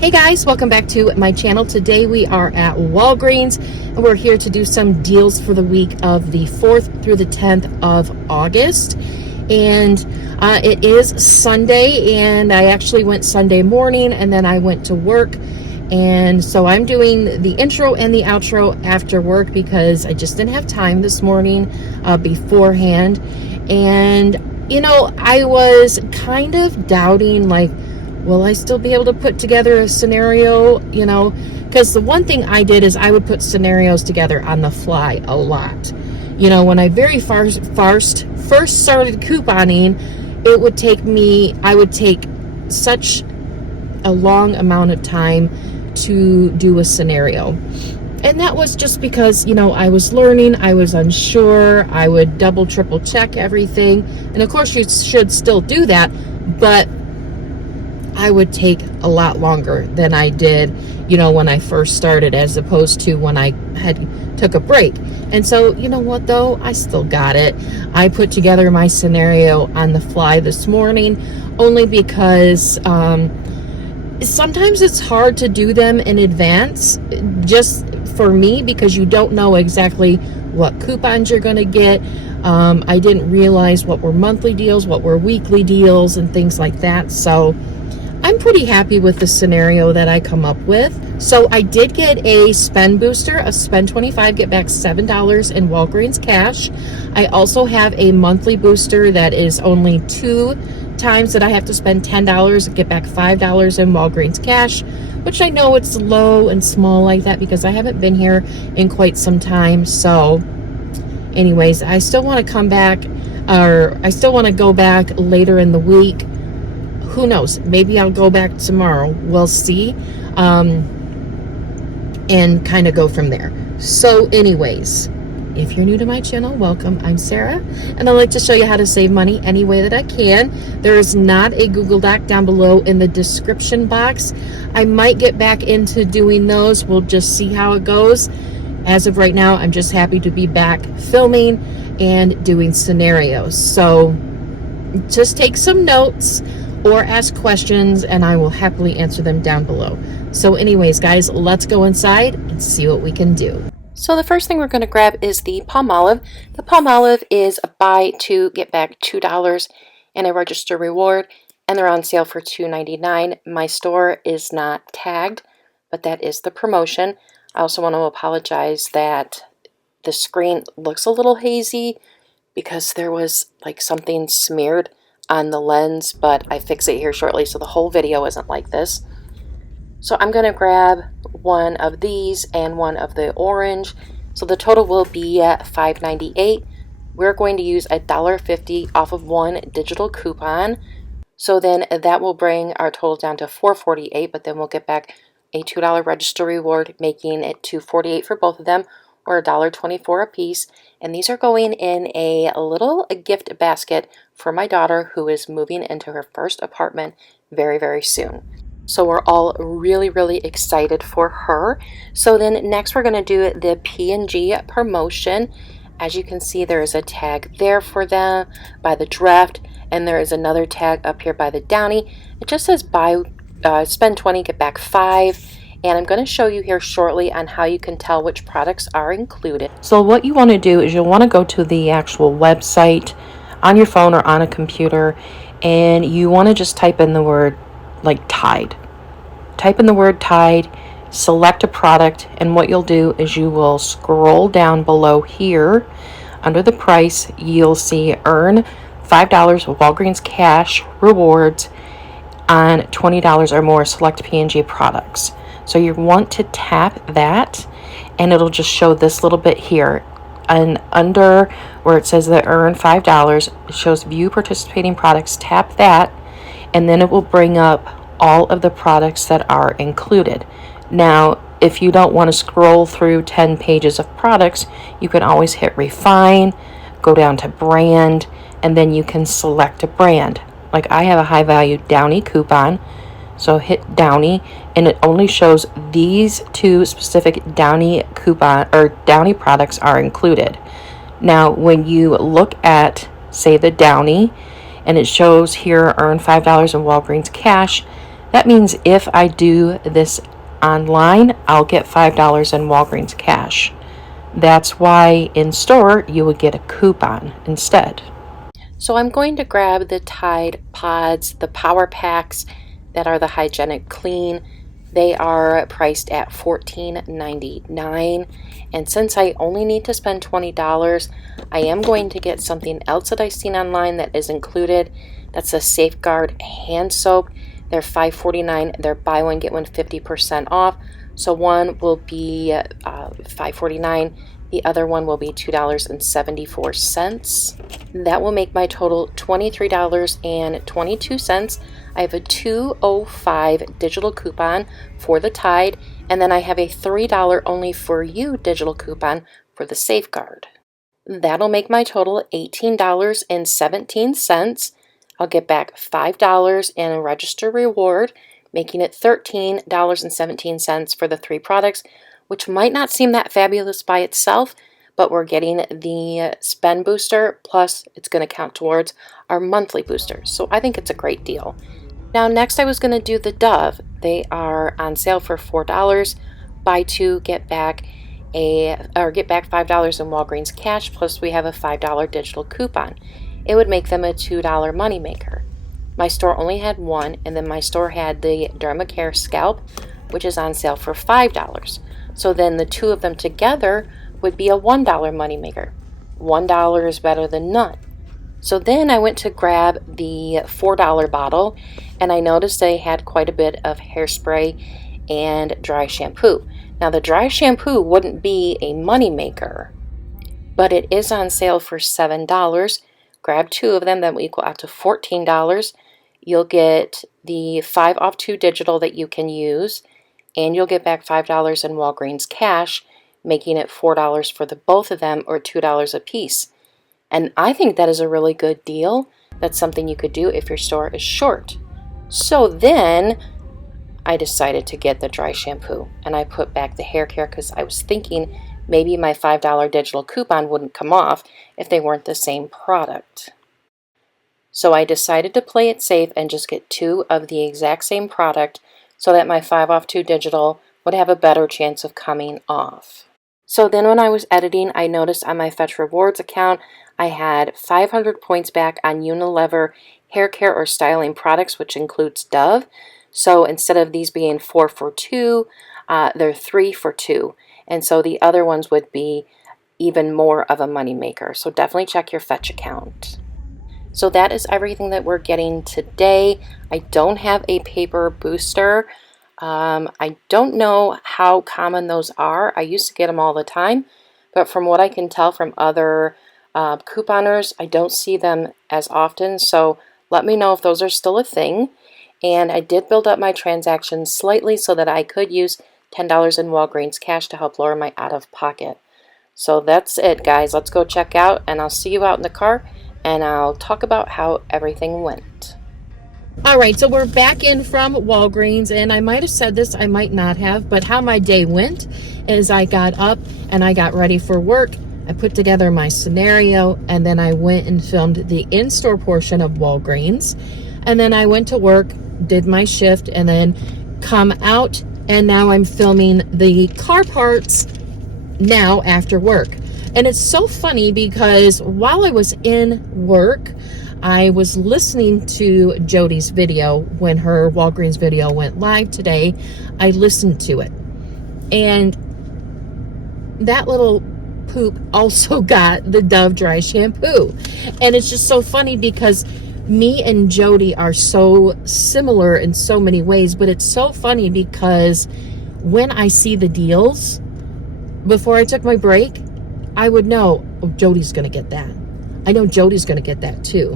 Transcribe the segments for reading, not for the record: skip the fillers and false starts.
Hey guys, welcome back to my channel. Today we are at Walgreens and we're here to do some deals for the week of the 4th through the 10th of August. And it is Sunday, and I actually went Sunday morning and then I went to work. And so I'm doing the intro and the outro after work because I just didn't have time this morning beforehand. And, you know, I was kind of doubting, like, will I still be able to put together a scenario, you know? Because the one thing I did is I would put scenarios together on the fly a lot. You know, when I first started couponing, it would take me, I would take such a long amount of time to do a scenario. And that was just because, you know, I was learning, I was unsure, I would double, triple check everything. And of course you should still do that, but I would take a lot longer than I did, you know, when I first started, as opposed to when I took a break. And so, you know what, though, I still got it. I put together my scenario on the fly this morning, only because sometimes it's hard to do them in advance, just for me, because you don't know exactly what coupons you're going to get. I didn't realize what were monthly deals, what were weekly deals, and things like that. So I'm pretty happy with the scenario that I come up with. So I did get a spend booster, a spend 25, get back $7 in Walgreens cash. I also have a monthly booster that is only 2 times that I have to spend $10, get back $5 in Walgreens cash, which I know it's low and small like that because I haven't been here in quite some time. So anyways, I still want to come back, or I still want to go back later in the week. Who knows? Maybe I'll go back tomorrow. We'll see. And kind of go from there. So anyways, if you're new to my channel, welcome. I'm Sarah, and I like to show you how to save money any way that I can. There is not a Google Doc down below in the description box. I might get back into doing those. We'll just see how it goes. As of right now, I'm just happy to be back filming and doing scenarios. So just take some notes or ask questions, and I will happily answer them down below. So anyways, guys, let's go inside and see what we can do. So the first thing we're going to grab is the Palmolive. The Palmolive is a buy 2, get back $2 and a register reward, and they're on sale for $2.99. My store is not tagged, but that is the promotion. I also want to apologize that the screen looks a little hazy because there was like something smeared on the lens, but I fix it here shortly so the whole video isn't like this. So I'm going to grab one of these and one of the orange. So the total will be at $5.98. We're going to use $1.50 off of one digital coupon. So then that will bring our total down to $4.48, but then we'll get back a $2 register reward, making it $2.48 for both of them, or $1.24 a piece. And these are going in a little gift basket for my daughter, who is moving into her first apartment very, very soon. So we're all really, really excited for her. So then next we're going to do the P&G promotion. As you can see, there is a tag there for them by the draft, and there is another tag up here by the Downy. It just says spend 20, get back 5. And I'm going to show you here shortly on how you can tell which products are included. So what you want to do is you'll want to go to the actual website on your phone or on a computer, and you want to just type in the word like Tide. Type in the word Tide, select a product, and what you'll do is you will scroll down below here. Under the price, you'll see earn $5 Walgreens cash rewards on $20 or more select P&G products. So you want to tap that, and it'll just show this little bit here. And under where it says that earn $5, it shows view participating products. Tap that, and then it will bring up all of the products that are included. Now, if you don't want to scroll through 10 pages of products, you can always hit refine, go down to brand, and then you can select a brand. Like I have a high value Downy coupon, so hit Downy, and it only shows these 2 specific Downy coupon or Downy products are included. Now, when you look at, say, the Downy, and it shows here earn $5 in Walgreens cash, That means if I do this online, I'll get $5 in Walgreens cash. That's why in store you would get a coupon instead. So I'm going to grab the Tide Pods, the Power Packs that are the Hygienic Clean. They are priced at $14.99. And since I only need to spend $20, I am going to get something else that I've seen online that is included. That's a Safeguard hand soap. They're $5.49. They're buy one, get one 50% off. So one will be $5.49. The other one will be $2.74. That will make my total $23.22. I have a $2.05 digital coupon for the Tide, and then I have a $3 only for you digital coupon for the Safeguard. That'll make my total $18.17. I'll get back $5 in a register reward, making it $13.17 for the 3 products, which might not seem that fabulous by itself, but we're getting the spend booster, plus it's going to count towards our monthly booster. So I think it's a great deal. Now next I was going to do the Dove. They are on sale for $4. Buy 2, get back $5 in Walgreens cash, plus we have a $5 digital coupon. It would make them a $2 moneymaker. My store only had one, and then my store had the Dermacare Scalp, which is on sale for $5. So then the 2 of them together would be a $1 moneymaker. $1 is better than none. So then I went to grab the $4 bottle, and I noticed they had quite a bit of hairspray and dry shampoo. Now the dry shampoo wouldn't be a moneymaker, but it is on sale for $7. Grab 2 of them, that will equal out to $14. You'll get the 5 off 2 digital that you can use, and you'll get back $5 in Walgreens cash, making it $4 for the both of them, or $2 a piece. And I think that is a really good deal. That's something you could do if your store is short. So then I decided to get the dry shampoo, and I put back the hair care because I was thinking maybe my $5 digital coupon wouldn't come off if they weren't the same product. So I decided to play it safe and just get 2 of the exact same product so that my 5 off 2 digital would have a better chance of coming off. So then when I was editing, I noticed on my Fetch Rewards account, I had 500 points back on Unilever hair care or styling products, which includes Dove. So instead of these being 4 for 2, they're 3 for 2. And so the other ones would be even more of a moneymaker. So definitely check your Fetch account. So that is everything that we're getting today. I don't have a paper booster. I don't know how common those are. I used to get them all the time, but from what I can tell from other couponers, I don't see them as often. So let me know if those are still a thing. And I did build up my transactions slightly so that I could use $10 in Walgreens cash to help lower my out-of-pocket. So that's it, guys. Let's go check out, and I'll see you out in the car, and I'll talk about how everything went. All right, so we're back in from Walgreens, and I might have said this, I might not have, but how my day went is I got up and I got ready for work. I put together my scenario, and then I went and filmed the in-store portion of Walgreens, and then I went to work, did my shift, and then come out, and now I'm filming the car parts now after work. And it's so funny because while I was in work, I was listening to Jody's video when her Walgreens video went live today. I listened to it, and that little poop also got the Dove dry shampoo. And it's just so funny because me and Jody are so similar in so many ways, but it's so funny because when I see the deals before I took my break, I would know, oh, Jody's gonna get that. I know Jody's gonna get that too.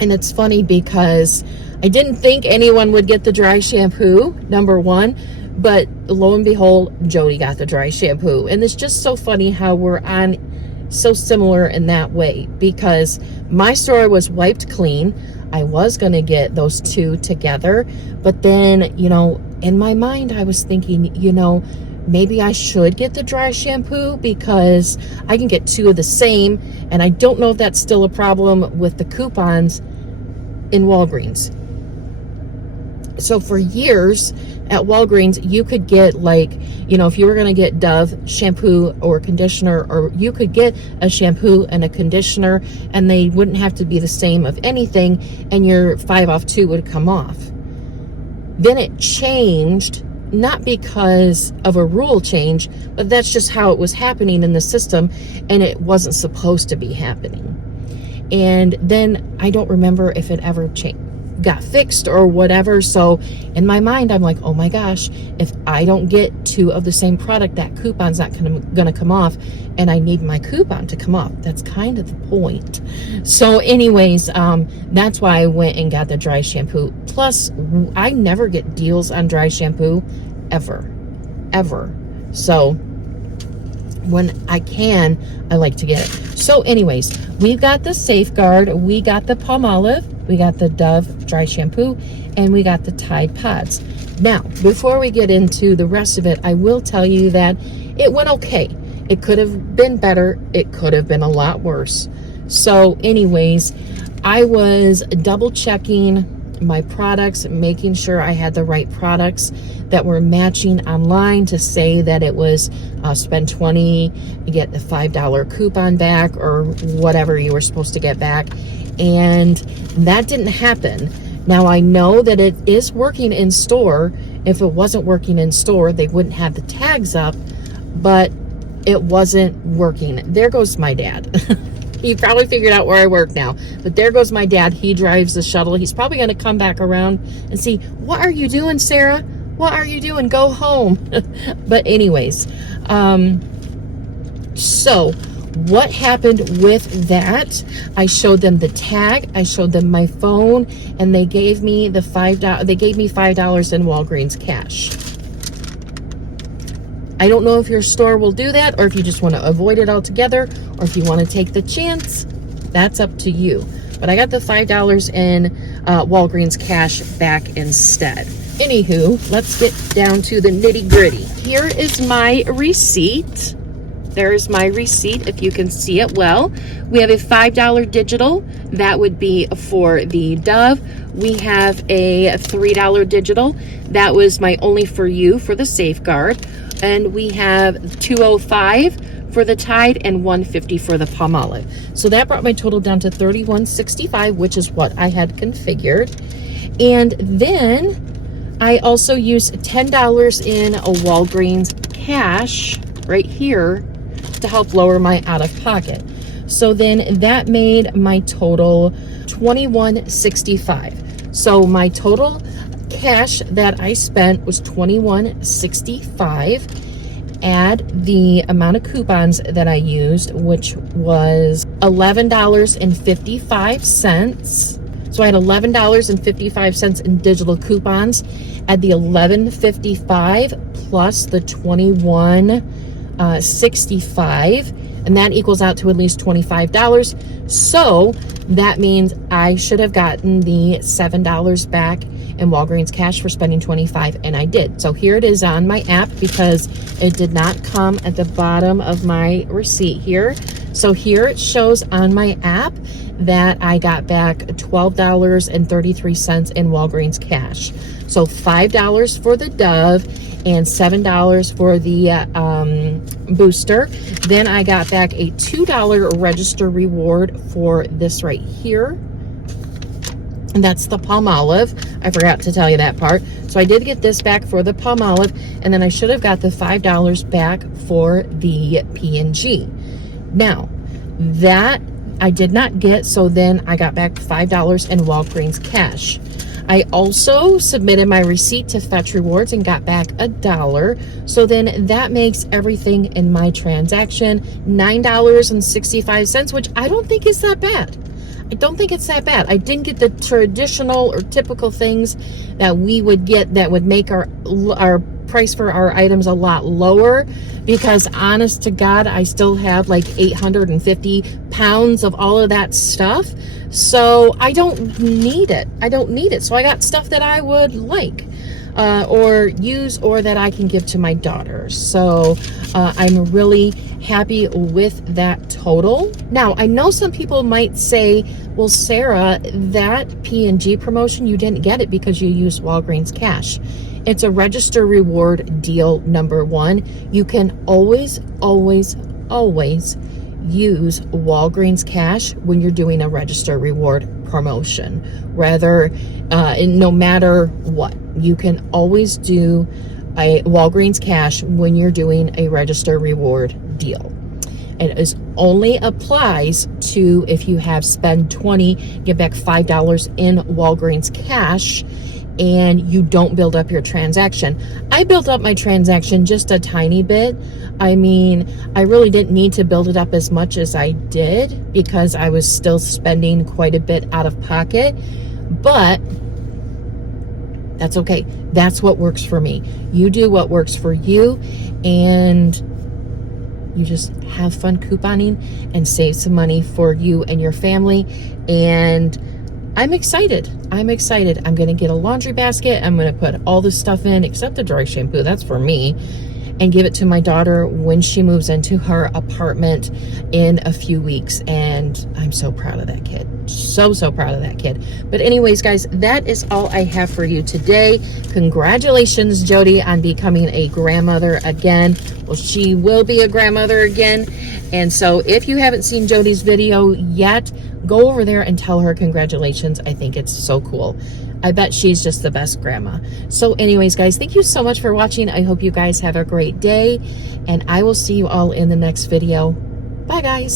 And it's funny because I didn't think anyone would get the dry shampoo, number one, but lo and behold, Jody got the dry shampoo. And it's just so funny how we're on so similar in that way, because my store was wiped clean. I was going to get those 2 together, but then, you know, in my mind, I was thinking, you know, maybe I should get the dry shampoo because I can get 2 of the same, and I don't know if that's still a problem with the coupons in Walgreens. So for years at Walgreens, you could get like, you know, if you were going to get Dove shampoo or conditioner, or you could get a shampoo and a conditioner, and they wouldn't have to be the same of anything, and your 5 off 2 would come off. Then it changed, not because of a rule change, but that's just how it was happening in the system, and it wasn't supposed to be happening. And then I don't remember if it ever got fixed or whatever. So in my mind, I'm like, oh my gosh, if I don't get 2 of the same product, that coupon's not gonna come off, and I need my coupon to come off. That's kind of the point. So anyways, that's why I went and got the dry shampoo. Plus, I never get deals on dry shampoo ever. So when I can, I like to get it. So anyways, we've got the Safeguard, we got the Palmolive, we got the Dove dry shampoo, and we got the Tide Pods. Now, before we get into the rest of it, I will tell you that it went okay. It could have been better. It could have been a lot worse. So anyways, I was double checking my products, making sure I had the right products that were matching online to say that it was spend $20, you get the $5 coupon back, or whatever you were supposed to get back. And that didn't happen. Now I know that it is working in store. If it wasn't working in store, they wouldn't have the tags up, but it wasn't working. There goes my dad. You probably figured out where I work now, but there goes my dad. He drives the shuttle. He's probably going to come back around and see, what are you doing, Sarah? What are you doing? Go home. But anyways, so what happened with that? I showed them the tag, I showed them my phone, and they gave me the $5. They gave me $5 in Walgreens cash. I don't know if your store will do that, or if you just want to avoid it altogether, or if you want to take the chance. That's up to you. But I got the $5 in Walgreens cash back instead. Anywho, let's get down to the nitty gritty. Here is my receipt. There's my receipt, if you can see it well. We have a $5 digital. That would be for the Dove. We have a $3 digital. That was my Only For You for the Safeguard. And we have $2.05 for the Tide and $1.50 for the Palmolive. So that brought my total down to $31.65, which is what I had configured. And then I also used $10 in a Walgreens cash right here to help lower my out-of-pocket. So then that made my total $21.65. So my total cash that I spent was $21.65. Add the amount of coupons that I used, which was $11.55. So I had $11.55 in digital coupons. Add the $11.55 plus the $21.65, and that equals out to at least $25. So that means I should have gotten the $7 back in Walgreens cash for spending $25, and I did. So here it is on my app, because it did not come at the bottom of my receipt here. So here it shows on my app that I got back $12.33 in Walgreens cash. So $5 for the Dove and $7 for the booster. Then I got back a $2 register reward for this right here. And that's the Palmolive. I forgot to tell you that part. So I did get this back for the Palmolive, and then I should have got the $5 back for the P&G. Now, that I did not get, so then I got back $5 in Walgreens cash. I also submitted my receipt to Fetch Rewards and got back $1. So then that makes everything in my transaction $9.65, which I don't think is that bad. I don't think it's that bad. I didn't get the traditional or typical things that we would get that would make our price for our items a lot lower, because honest to God, I still have like 850 pounds of all of that stuff. So I don't need it. So I got stuff that I would like. or use, or that I can give to my daughter. So I'm really happy with that total. Now, I know some people might say, well, Sarah, that P&G promotion, you didn't get it because you used Walgreens cash. It's a register reward deal, number one. You can always, always, always use Walgreens cash when you're doing a register reward promotion. No matter what, you can always do a Walgreens cash when you're doing a register reward deal. It only applies to if you have spend 20, get back $5 in Walgreens cash, and you don't build up your transaction. I built up my transaction just a tiny bit. I mean, I really didn't need to build it up as much as I did because I was still spending quite a bit out of pocket, but that's okay. That's what works for me. You do what works for you, and you just have fun couponing and save some money for you and your family. And I'm excited. I'm going to get a laundry basket. I'm going to put all this stuff in except the dry shampoo. That's for me. And give it to my daughter when she moves into her apartment in a few weeks. And I'm so proud of that kid. So proud of that kid. But anyways, guys, that is all I have for you today. Congratulations, Jody, on becoming a grandmother again. Well, she will be a grandmother again. And so if you haven't seen Jody's video yet, go over there and tell her congratulations. I think it's so cool. I bet she's just the best grandma. So anyways, guys, thank you so much for watching. I hope you guys have a great day, and I will see you all in the next video. Bye, guys.